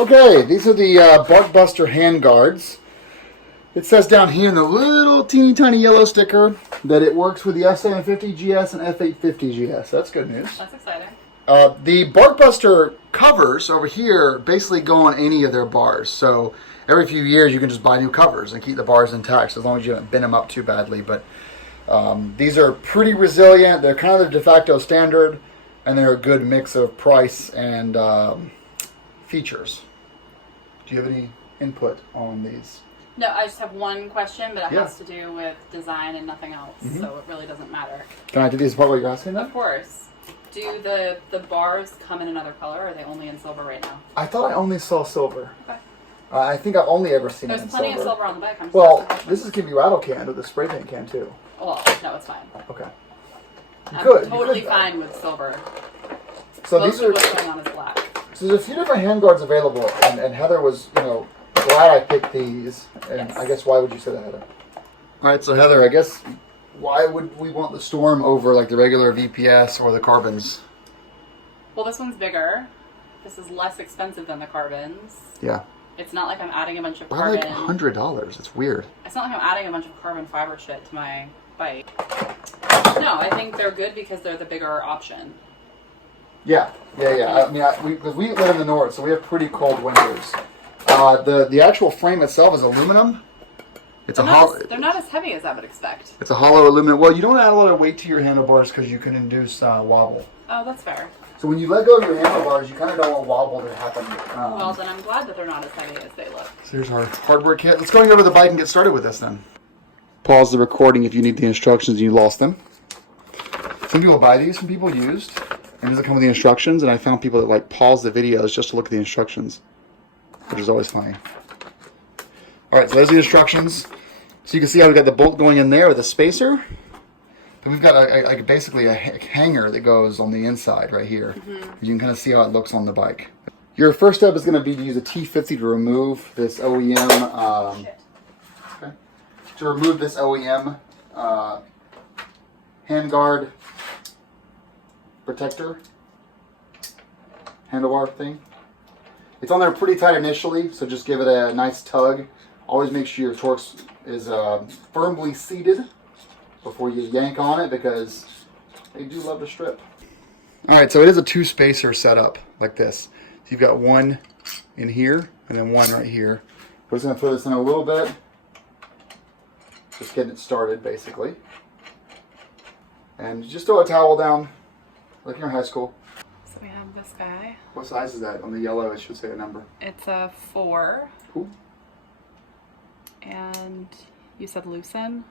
Okay, these are the Barkbuster handguards. It says down here in the little teeny tiny yellow sticker that it works with the F750GS and F850GS. That's good news. That's exciting. The Barkbuster covers over here basically go on any of their bars. So every few years you can just buy new covers and keep the bars intact as long as you haven't bent them up too badly. But these are pretty resilient. They're kind of the de facto standard, and they're a good mix of price and features. Do you have any input on these? No, I just have one question, but it has to do with design and nothing else, so it really doesn't matter. Can I do this part while you're asking that? Of course. Do the bars come in another color, or are they only in silver right now? I thought I only saw silver. Okay. I think I've only ever seen it in silver. There's plenty of silver on the bike. Well, this can be rattle canned with a spray paint can too. Well, no, it's fine. Okay. I'm Good. totally fine with silver. So Most these are. what's going on is black. So there's a few different handguards available, and Heather was, glad I picked these. And Yes. I guess why would you say that, Heather? All right, so Heather, I guess why would we want the Storm over like the regular VPS or the Carbons? Well, this one's bigger. This is less expensive than the Carbons. Yeah. It's not like I'm adding a bunch of Why carbon. like $100? It's weird. It's not like I'm adding a bunch of carbon fiber shit to my bike. No, I think they're good because they're the bigger option. Yeah. I mean, because we live in the north, so we have pretty cold winters. The actual frame itself is aluminum. They're not as heavy as I would expect. It's a hollow aluminum. Well, you don't add a lot of weight to your handlebars because you can induce wobble. Oh, that's fair. So when you let go of your handlebars, you kind of don't want wobble to happen. Well, then I'm glad that they're not as heavy as they look. So here's our hardware kit. Let's go over the bike and get started with this then. Pause the recording if you need the instructions and you lost them. Some people buy these from people used, and it doesn't come with the instructions, and I found people that pause the videos just to look at the instructions, which is always funny. Alright, so there's the instructions. So you can see how we've got the bolt going in there with a spacer. Then we've got basically a hanger that goes on the inside right here. You can kind of see how it looks on the bike. Your first step is going to be to use a T50 to remove this OEM. To remove this OEM handguard protector handlebar thing. It's on there pretty tight initially, so just give it a nice tug. Always make sure your torque is firmly seated before you yank on it, because they do love to strip. Alright, so it is a two spacer setup like this. So you've got one in here and then one right here. We're just going to throw this in a little bit. Just getting it started basically. And just throw a towel down like you're in high school. So we have this guy. What size is that? On the yellow it should say a number. It's a 4. Cool. And you said loosen?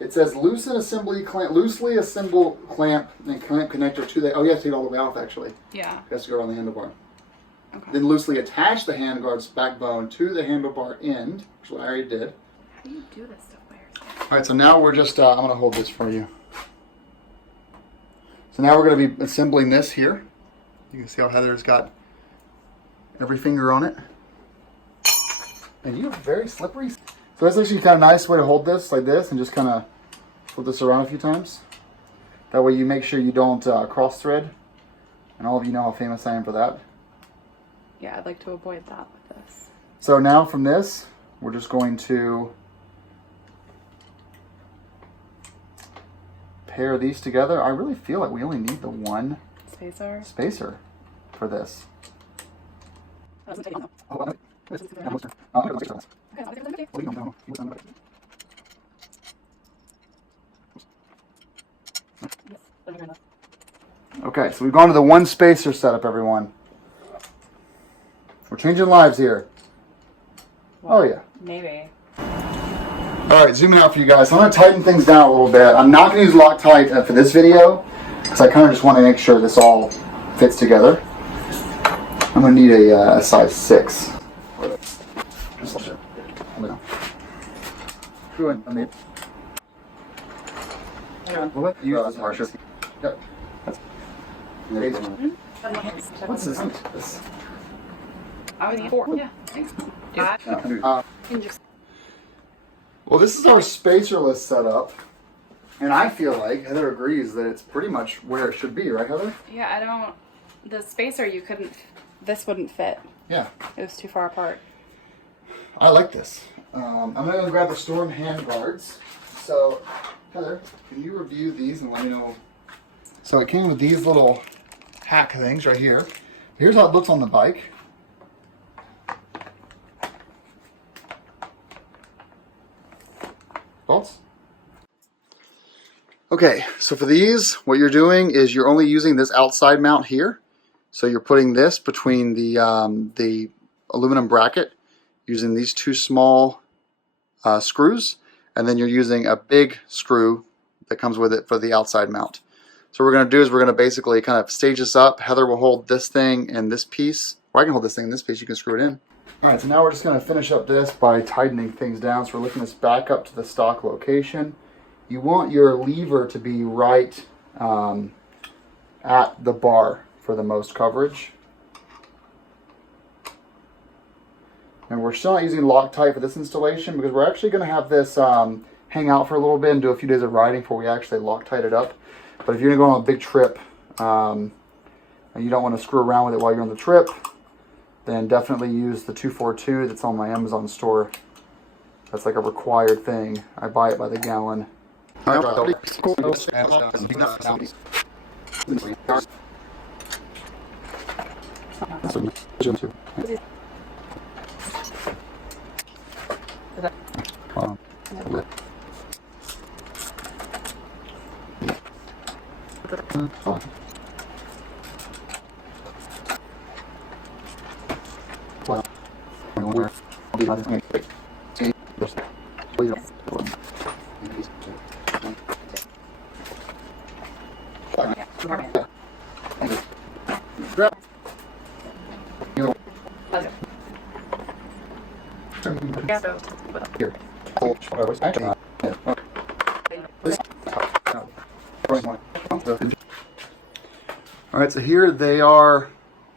It says loosen assembly clamp, loosely assemble clamp and clamp connector to the. Oh, you have to take it all the way off actually. Yeah. It has to go around the handlebar. Okay. Then loosely attach the handguard's backbone to the handlebar end, which is what I already did. How do you do this stuff by yourself? All right, so now we're just. I'm going to hold this for you. So now we're going to be assembling this here. You can see how Heather's got every finger on it. And you're very slippery. So that's actually kind of nice way to hold this like this and just kind of flip this around a few times. That way you make sure you don't cross thread. And all of you know how famous I am for that. Yeah, I'd like to avoid that with this. So now from this, we're just going to pair these together. I really feel like we only need the one spacer for this. Okay, so we've gone to the one spacer setup, everyone. We're changing lives here. Well, oh yeah. Maybe. Alright, zooming out for you guys. I'm going to tighten things down a little bit. I'm not going to use Loctite for this video, because I kind of just want to make sure this all fits together. I'm going to need a size 6. What's this? I was 4. Yeah. Well, this is our spacerless setup, and I feel like Heather agrees that it's pretty much where it should be, right, Heather? Yeah, the spacer this wouldn't fit. Yeah. It was too far apart. I like this. I'm going to go grab the Storm Handguards. So, Heather, can you review these and let me know? So it came with these little hack things right here. Here's how it looks on the bike. Thoughts? Okay, so for these, what you're doing is you're only using this outside mount here. So you're putting this between the aluminum bracket, using these two small screws, and then you're using a big screw that comes with it for the outside mount. So what we're going to do is we're going to basically kind of stage this up. Heather will hold this thing and this piece, or I can hold this thing and this piece, you can screw it in. Alright, so now we're just going to finish up this by tightening things down. So we're lifting this back up to the stock location. You want your lever to be right at the bar for the most coverage. And we're still not using Loctite for this installation because we're actually going to have this hang out for a little bit and do a few days of riding before we actually Loctite it up. But if you're going to go on a big trip and you don't want to screw around with it while you're on the trip, then definitely use the 242 that's on my Amazon store. That's like a required thing. I buy it by the gallon. Alright, so here they are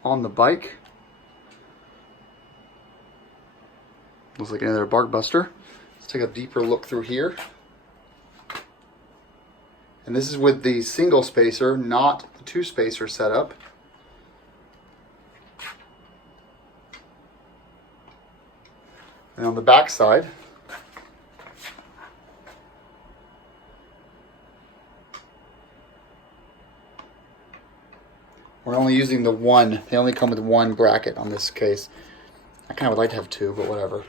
on the bike. Looks like another Barkbuster. Let's take a deeper look through here. And this is with the single spacer, not the two spacer setup. And on the back side, we're only using the one. They only come with one bracket on this case. I kind of would like to have two, but whatever.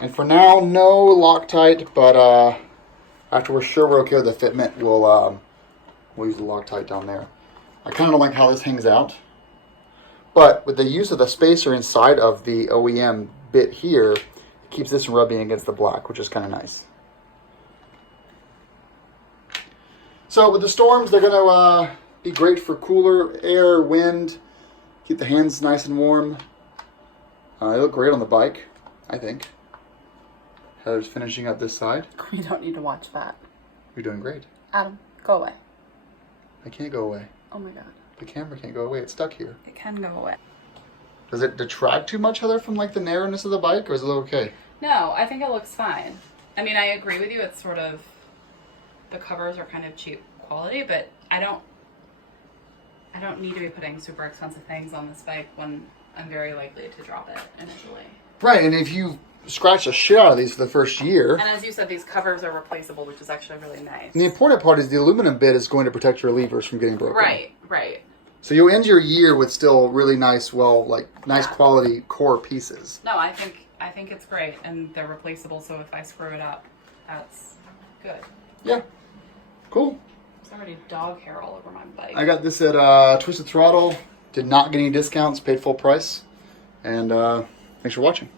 And for now, no Loctite, but after we're sure we're okay with the fitment, we'll use the Loctite down there. I kind of don't like how this hangs out, but with the use of the spacer inside of the OEM bit here, it keeps this from rubbing against the black, which is kind of nice. So with the Storms, they're going to be great for cooler air, wind, keep the hands nice and warm. They look great on the bike, I think. Heather's finishing up this side. You don't need to watch that. You're doing great. Adam, go away. I can't go away. Oh my god. The camera can't go away. It's stuck here. It can go away. Does it detract too much, Heather, from like the narrowness of the bike, or is it okay? No, I think it looks fine. I mean, I agree with you. It's sort of, the covers are kind of cheap quality, but I don't need to be putting super expensive things on this bike when I'm very likely to drop it initially. Right, and if you scratch the shit out of these for the first year. And as you said, these covers are replaceable, which is actually really nice. And the important part is the aluminum bit is going to protect your levers from getting broken. Right, right. So you'll end your year with still really nice, nice quality core pieces. No, I think it's great, and they're replaceable. So if I screw it up, that's good. Yeah, cool. There's already dog hair all over my bike. I got this at Twisted Throttle. Did not get any discounts. Paid full price. And thanks for watching.